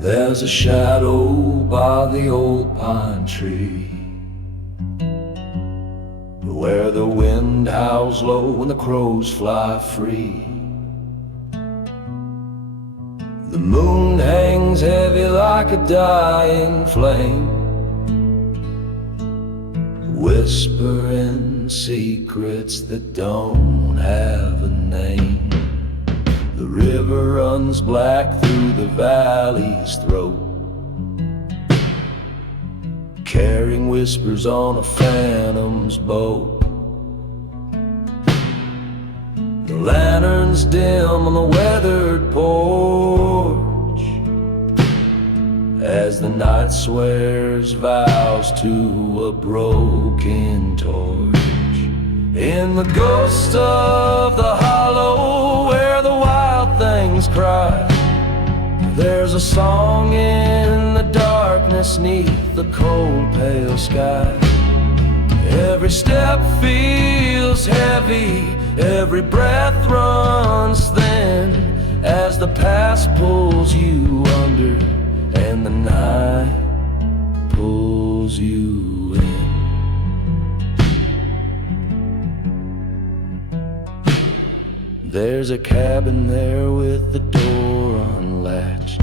There's a shadow by the old pine tree, where the wind howls low and the crows fly free. The moon hangs heavy like a dying flame, whispering secrets that don't have a name. The river runs black through the valley's throat, carrying whispers on a phantom's boat. The lanterns dim on the weathered porch, as the night swears vows to a broken torch. In the ghost of the hollow where the wild things cry, there's a song in the darkness 'neath the cold pale sky. Every step feels heavy, every breath runs thin, as the past pulls you under and the night pulls you in. There's a cabin there with the door unlatched,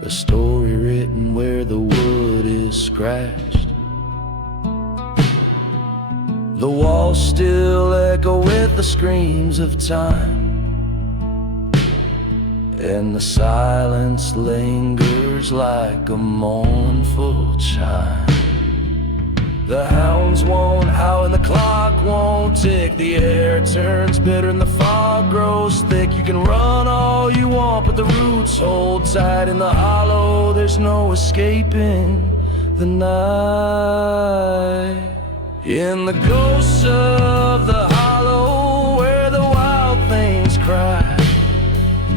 a story written where the wood is scratched. The walls still echo with the screams of time, and the silence lingers like a mournful chime. The hounds won't howl and the clock won't tick. The air turns bitter and the fog grows thick. You can run all you want, but the roots hold tight. In the hollow there's no escaping the night. In the ghosts of the hollow where the wild things cry,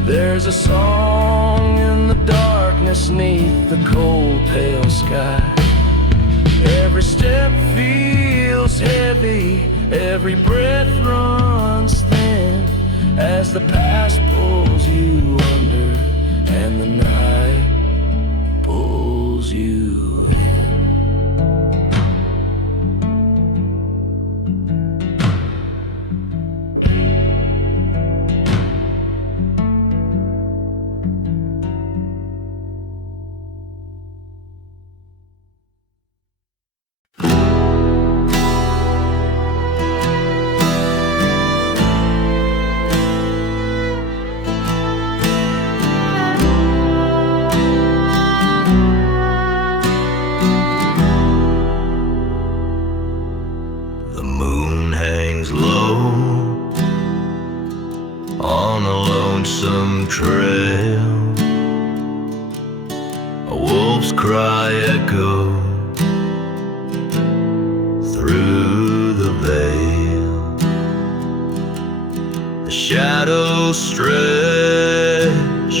there's a song in the darkness 'neath the cold pale sky. Every step feels heavy, every breath runs thin, as the past pulls you under and the night pulls you in. On a lonesome trail, a wolf's cry echoes through the vale. The shadows stretch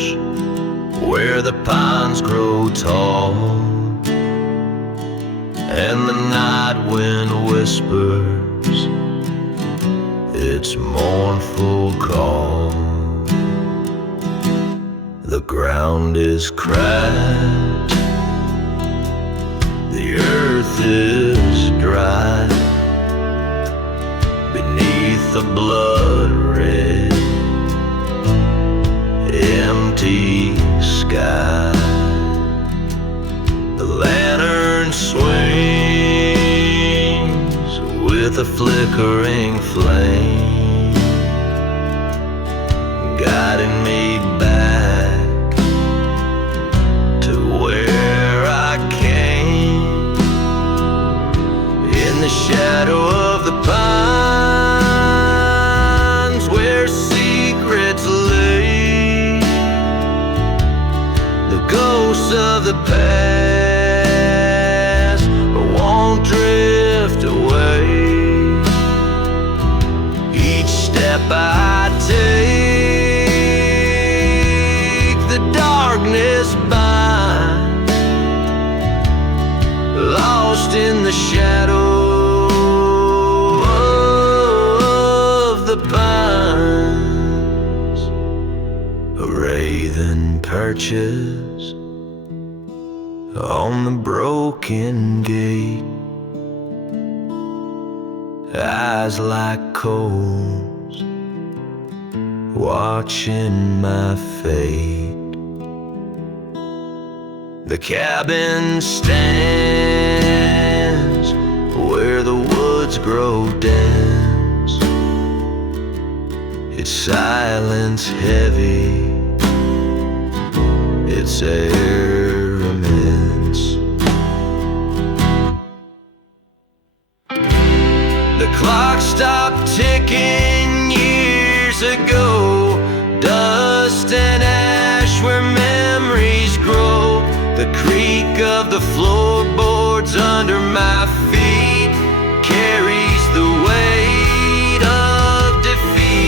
where the pines grow tall, and the night wind whispers its mournful call. The ground is cracked, the earth is dry, beneath the blood-red, empty sky. The lantern swings with a flickering flame, guiding me back to where I came. In the shadow of the pines where secrets lay, the ghosts of the past won't drift away. Each step I take, the darkness binds, lost in the shadows. perches on the broken gate, eyes like coals watching my fate. The cabin stands where the woods grow dense, its silence heavy, its air immense. The clock stopped ticking years ago, dust and ash where memories grow. The creak of the floorboards under my feet carries the weight of defeat.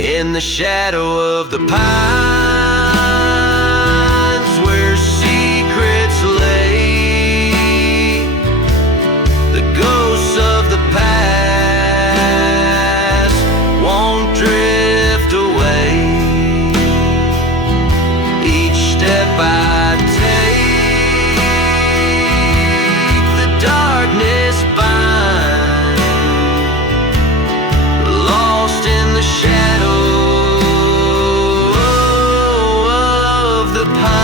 In the shadow of the pines where secrets lay, the ghosts of the past won't drift away. Each step I take, the darkness binds, lost in the shadow of the pines.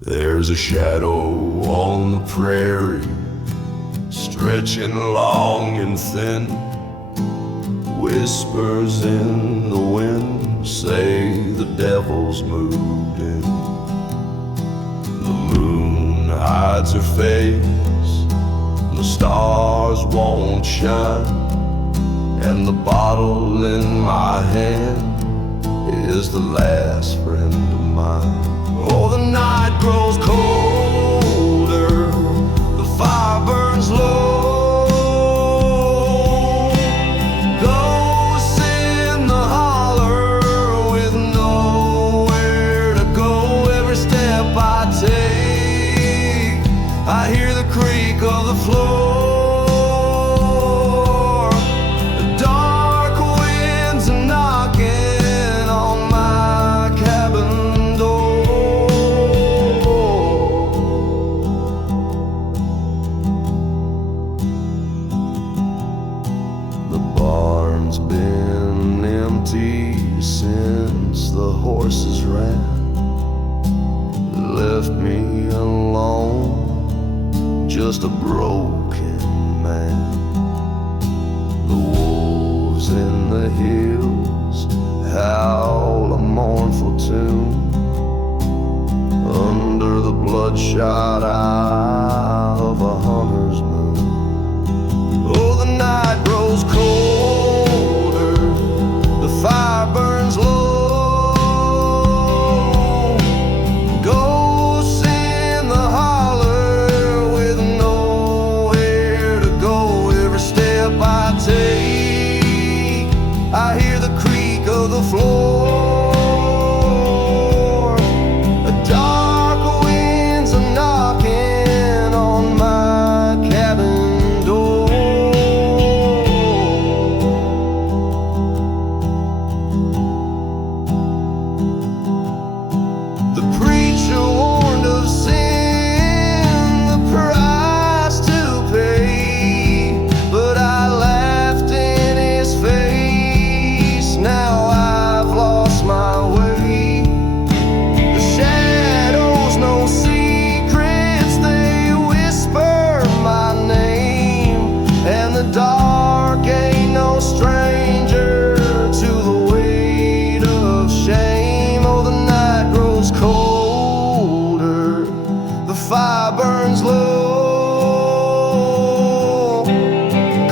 There's a shadow on the prairie, stretching long and thin. Whispers in the wind say the devil's moved in. The moon hides her face, the stars won't shine, and the bottle in my hand is the last friend of mine. Oh, the night grows colder, the fire burns low. Ghosts in the holler with nowhere to go. Every step I take, I hear the creak of the floor. The dark winds are knocking on my cabin door. Barn's been empty since the horses ran, left me alone, just a broken man. The wolves in the hills howl a mournful tune under the bloodshot eye of a hunter's moon. Oh, the night grows colder, the fire burns low. Ghosts in the holler with nowhere to go. Every step I take, I hear the creak of the floor. The dark winds are knocking on my cabin door.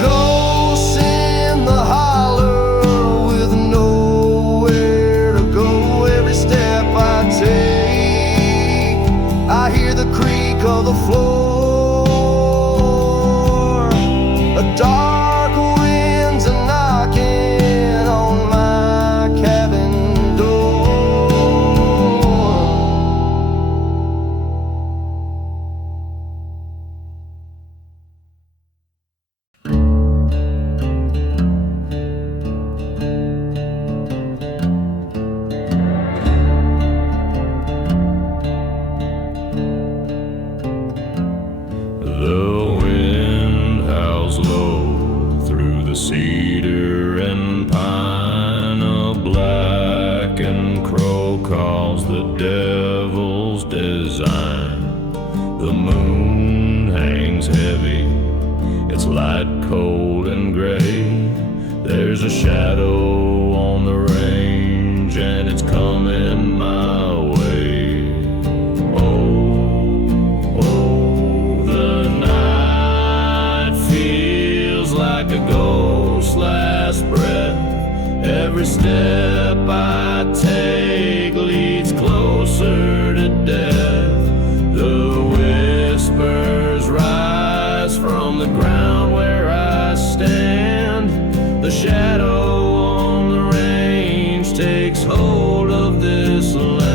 Ghosts in the holler with nowhere to go. devil's design. The moon hangs heavy, it's light, cold, and gray. There's a shadow on the range, and it's coming my way. Oh, oh, the night feels like a ghost's last breath. Every step I take leads closer to death. The whispers rise from the ground where I stand. The shadow on the range takes hold of this land.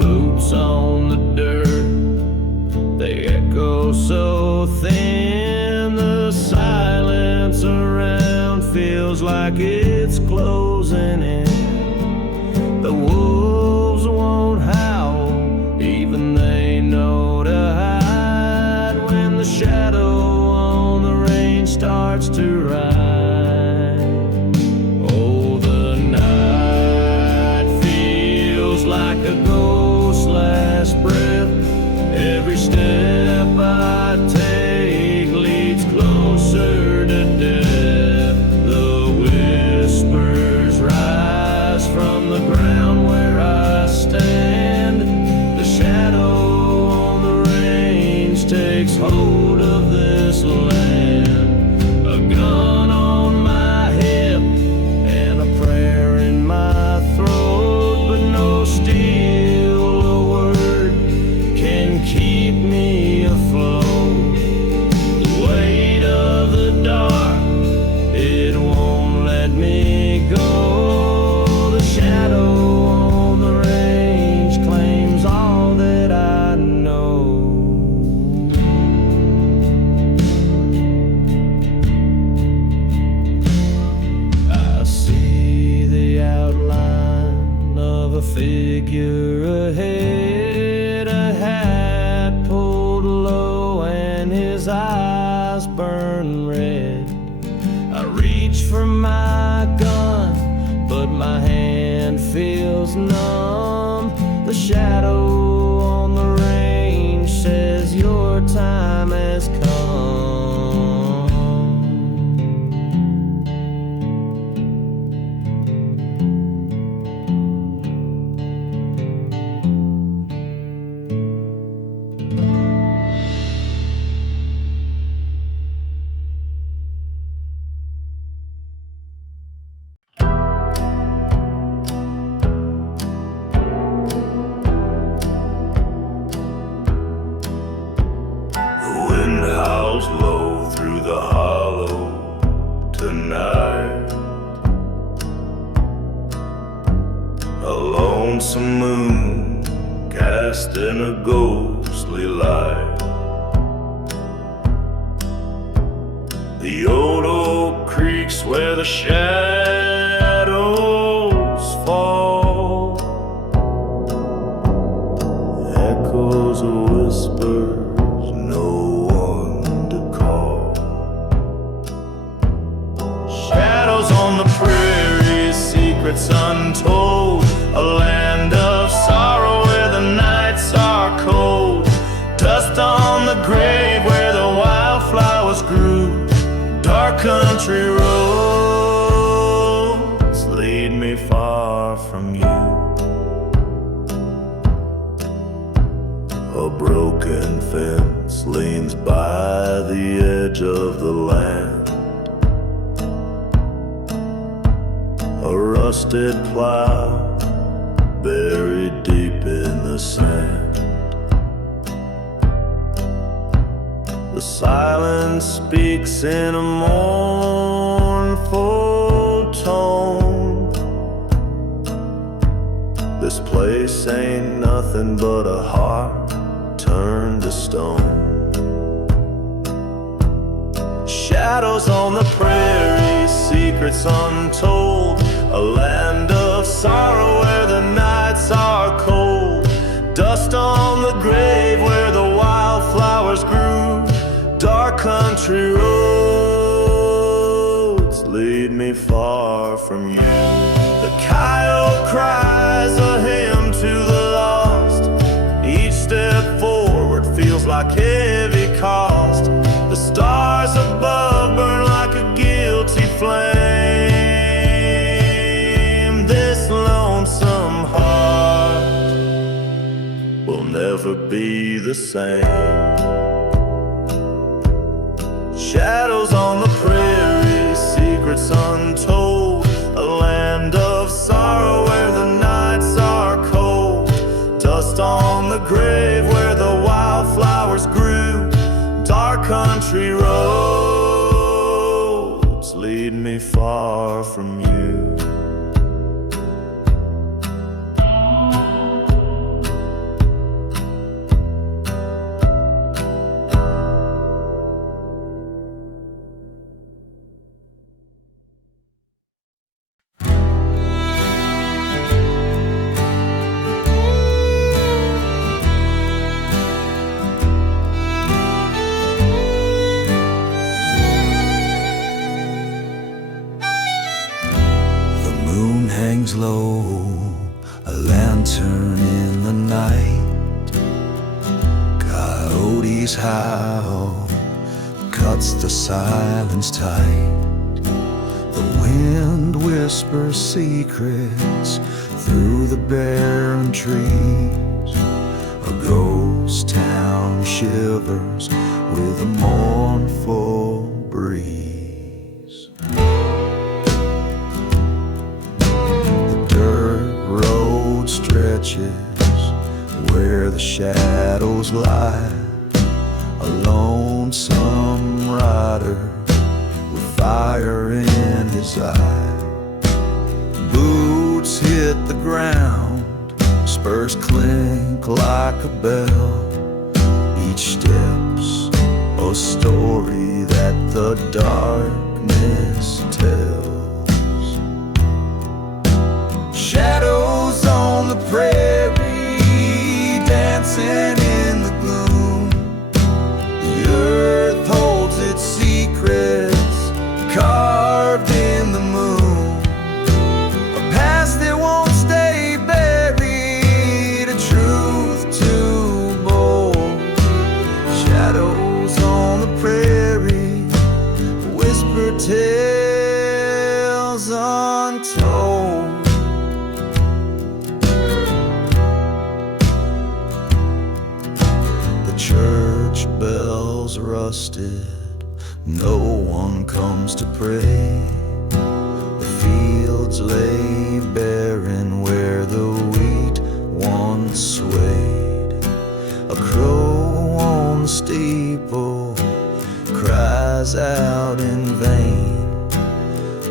Boots on the dirt, they echo so thin. The silence around feels like it's closing in. The wolves won't howl, even they know to hide when the shadow on the range starts to ride. Oh, the night feels like a ghost's last breath. Every step I take leads closer to death. The whispers rise from the ground where I stand. The shadow on the range takes hold of this land. A gun on my hip and a prayer in my throat, but no steel or word can keep me afloat. The weight of the dark, it won't let me go. The shadow on the range claims all that I know. I see the outline of a figure ahead, a hat pulled low and his eyes burn red. I reach for my gun, but my hand feels numb. The shadow on the range says your time has come. The wind howls low through the hollow tonight. A lonesome moon casting a ghostly light. The old oak creaks where the shadows fall. Echoes of whispers, no one to call. Shadows on the prairie, secrets untold. A land of sorrow where the nights are cold. Dust on the grave where the wildflowers grew. Dark country roads lead me far from you. A broken fence leans by the edge of the land. A rusted plow buried deep in the sand. The silence speaks in a mournful tone. This place ain't nothing but a heart turned to stone. Shadows on the prairie, secrets untold. A land of sorrow where the nights are cold. Dust on the grave where the wildflowers grew. Dark country road like heavy cost. The stars above burn like a guilty flame. This lonesome heart will never be the same. Shadows on the prairie, secrets untold. A land of sorrow where the nights are cold. Dust on the grave where the wildflowers grew. Dark country roads lead me far from you. Hangs low, a lantern in the night. Coyotes howl, cuts the silence tight. The wind whispers secrets through the barren trees. A ghost town shivers with a mournful breeze. Stretches where the shadows lie. A lonesome rider with fire in his eye. Boots hit the ground, spurs clink like a bell. Each step's a story that the darkness tells. Shadows on the prairie, dancing in the gloom. The earth holds its secrets, carved in the moon. A past that won't stay buried, a truth too bold. Shadows on the prairie, whispered tales untold. Church bells rusted, no one comes to pray. The fields lay barren where the wheat once swayed. A crow on the steeple cries out in vain.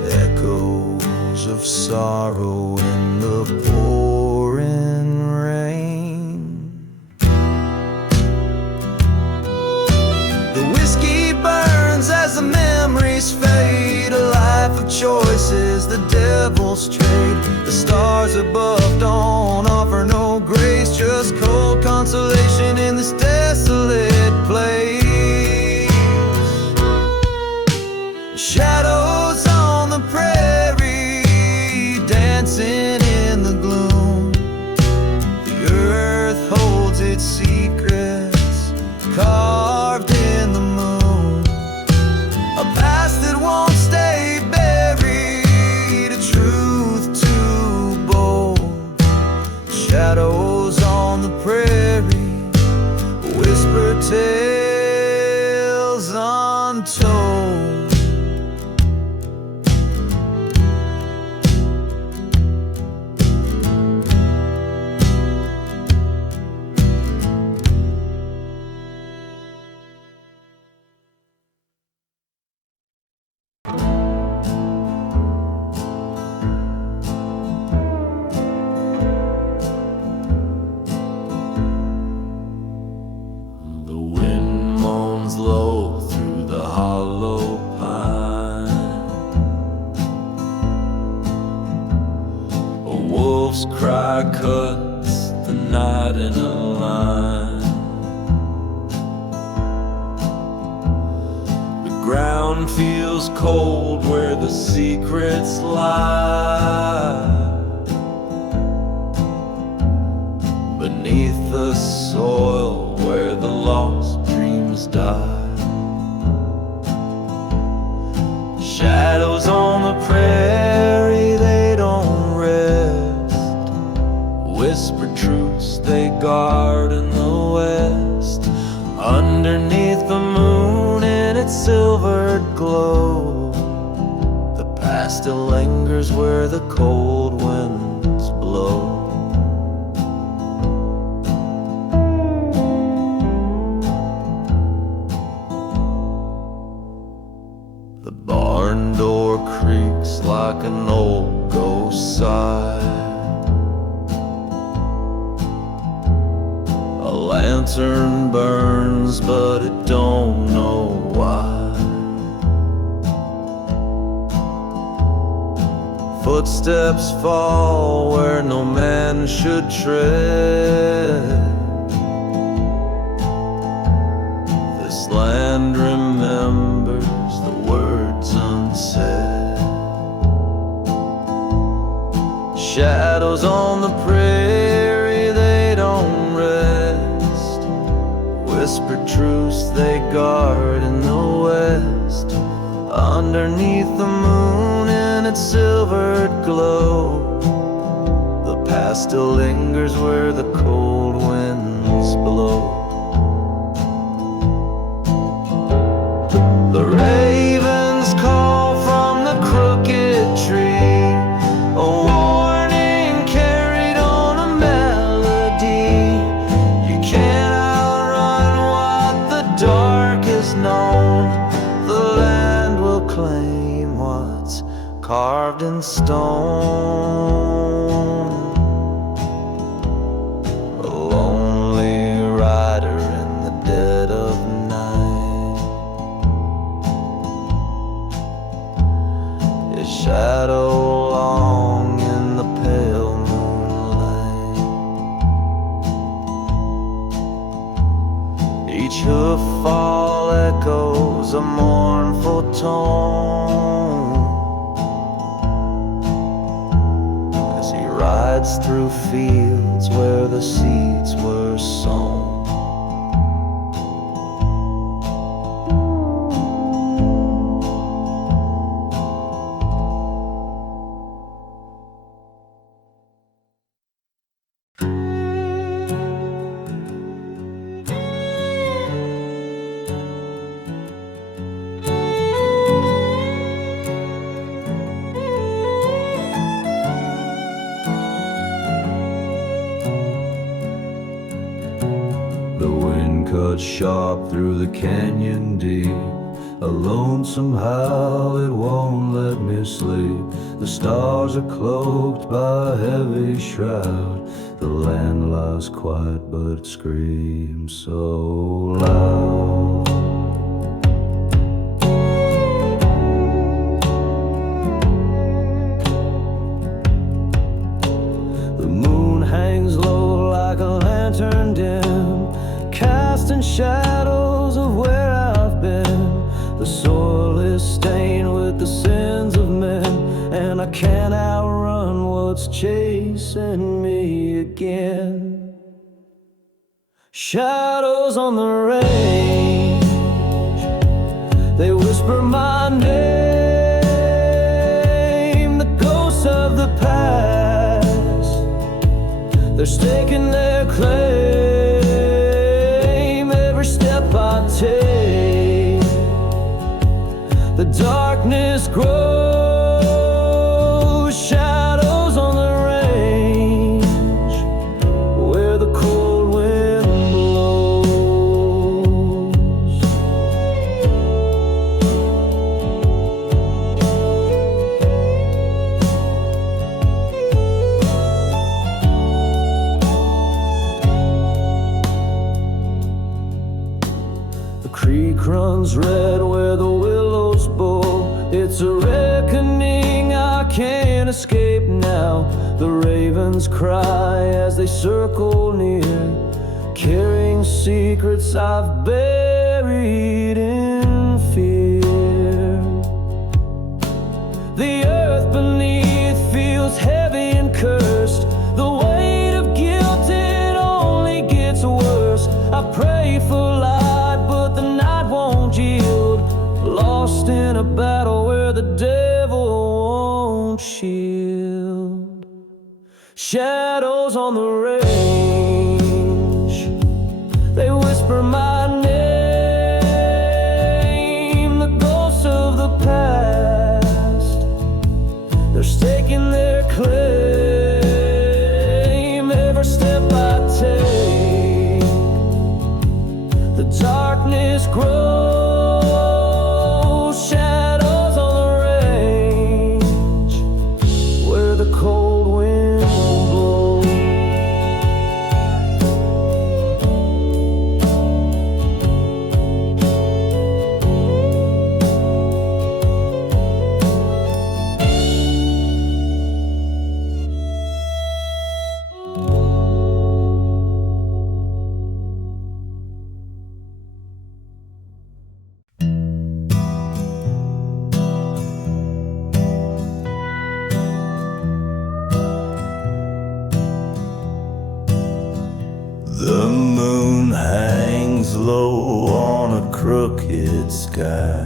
Echoes of sorrow in the pouring rain. The whiskey burns as the memories fade. A life of choices, the devil's trade. The stars above don't offer no grace, just cold consolation in this desolate place. Shadows on the prairie, dancing in the gloom. The earth holds its secrets, carved in the moon. A past that won't stay buried, a truth too bold. Shadows on the prairie, whisper tales untold. Low through the hollow pine. A wolf's cry cuts the night in a line. The ground feels cold where the secrets lie. Beneath the soil where the lost dreams die. Shadows on the prairie, they don't rest. Whispered truths they guard in the west. Underneath the moon in its silvered glow, the past still lingers where the cold winds blow. The barn door creaks like an old ghost sigh. A lantern burns, but it don't know why. Footsteps fall where no man should tread. This land remembers the words unsaid. Shadows on the prairie, they don't rest. Whispered truths they guard in the west. Underneath the moon in its silvered glow, the past still lingers where the cold winds blow. The ravens call from the crooked tree, a warning carried on a melody. You can't outrun what the dark has known. The land will claim what's carved in stone. A lonely rider in the dead of night, his shadow long in the pale moonlight. Each hoof-fall echoes a mournful tone as he rides through fields where the seeds were sown. The wind cut sharp through the canyon deep. Alone somehow it won't let me sleep. The stars are cloaked by a heavy shroud. The land lies quiet but it screams so loud. The moon hangs low like a lantern dim, casting shadows of where I've been. The soil is stained with the sins of men, and I can't outrun what's chasing me again. Shadows on the range, they whisper my name. The ghosts of the past, they're staking their claim. Every step I take, the darkness grows. Shadows on the range where the cold wind blows. The creek runs red where the willows bow. It's a reckoning I can't escape now. The ravens cry as they circle near, carrying secrets I've buried in fear. The earth beneath feels heavy and cursed. The weight of guilt, it only gets worse. I pray for light, but the lost in a battle where the devil won't shield. Shadows on the range, they whisper my name. The ghosts of the past, they're staking their claim. Every step I take, the darkness grows. Shadows on the range, where the cold wind blows. The moon hangs low on a crooked sky.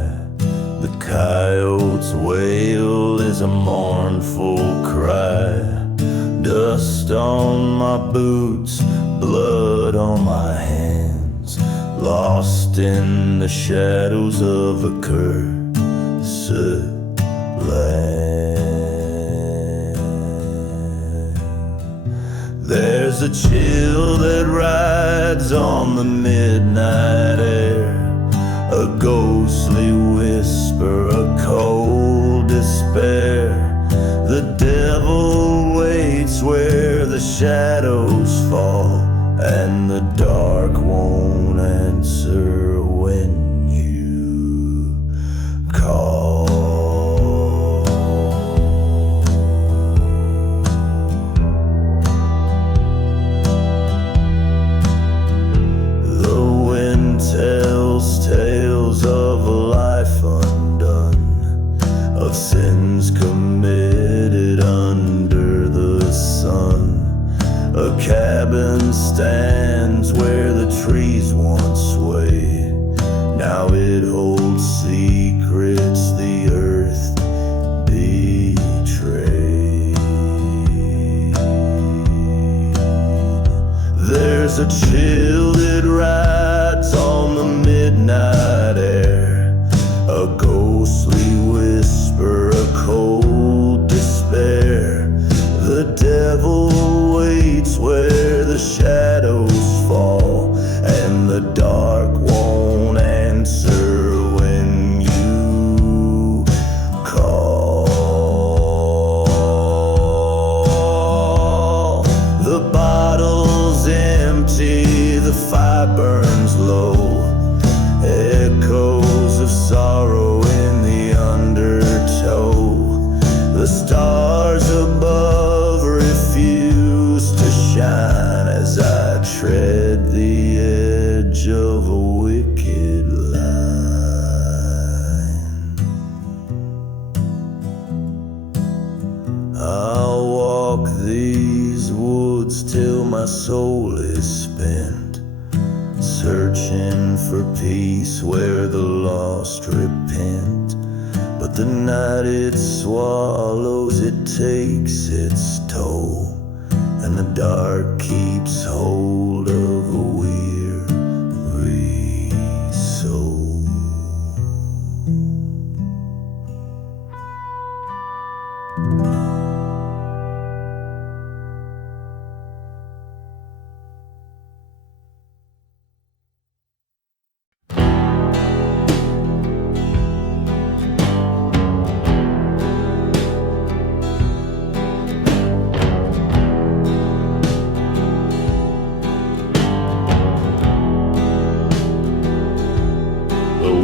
The coyote's wail is a mournful cry. Dust on my boots, blood on my hands, lost in the shadows of a cursed land. There's a chill that rides on the midnight air, a ghostly whisper, a cold despair. The devil waits where the shadows fall, and the dark won't answer when you call. Tells tales of a life undone, of sins committed under the sun. A cabin stands where the trees once swayed. Now it holds secrets the earth betrayed. There's a chill that rides on the midnight air, a ghostly whisper, a cold despair. The devil waits where the shadows fall, and the dark won't answer when you call. The bottle's empty, the fire burns low, echoes of sorrow in the undertow. The stars above refuse to shine as I tread the edge of a wicked line. I'll walk these woods till my soul is spent, searching for peace where the lost repent. But the night it swallows, it takes its toll, and the dark keeps hold of a weary soul.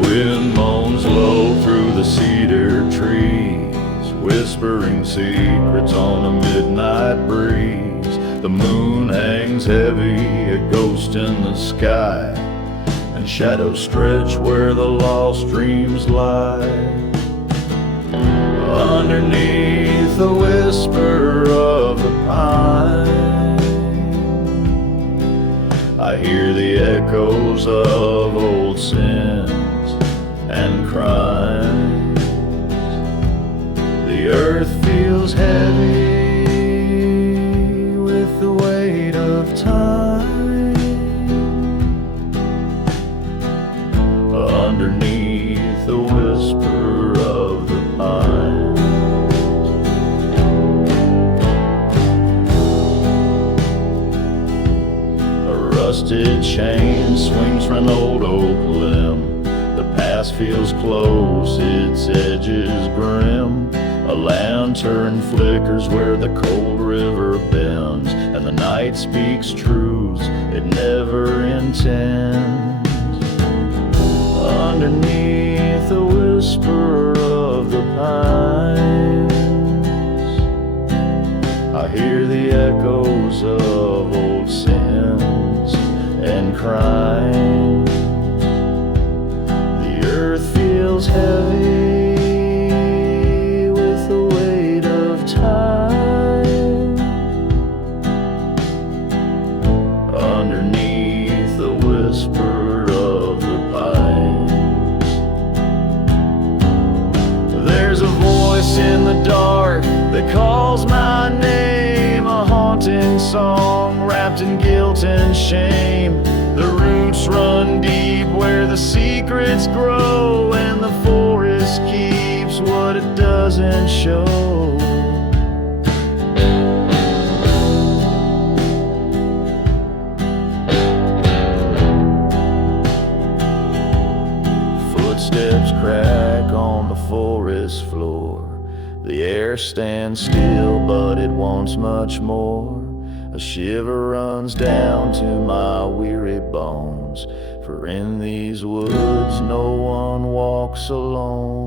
Wind moans low through the cedar trees, whispering secrets on a midnight breeze. The moon hangs heavy, a ghost in the sky, and shadows stretch where the lost dreams lie. Underneath the whisper of the pine, I hear the echoes of old sins and cries. The earth feels heavy with the weight of time. Underneath the whisper of the pine, a rusted chain swings from an old oak limb. The past feels close, its edges grim. A lantern flickers where the cold river bends, and the night speaks truths it never intends. Underneath the whisper of the pines, I hear the echoes of old sins and crimes. The earth feels heavy with the weight of time. Underneath the whisper of the pines, there's a voice in the dark that calls my name, a haunting song wrapped in guilt and shame. The roots run deep where the secrets grow, and the forest keeps what it doesn't show. Footsteps crack on the forest floor. The air stands still, but it wants much more. A shiver runs down to my weary bones, for in these woods no one walks alone.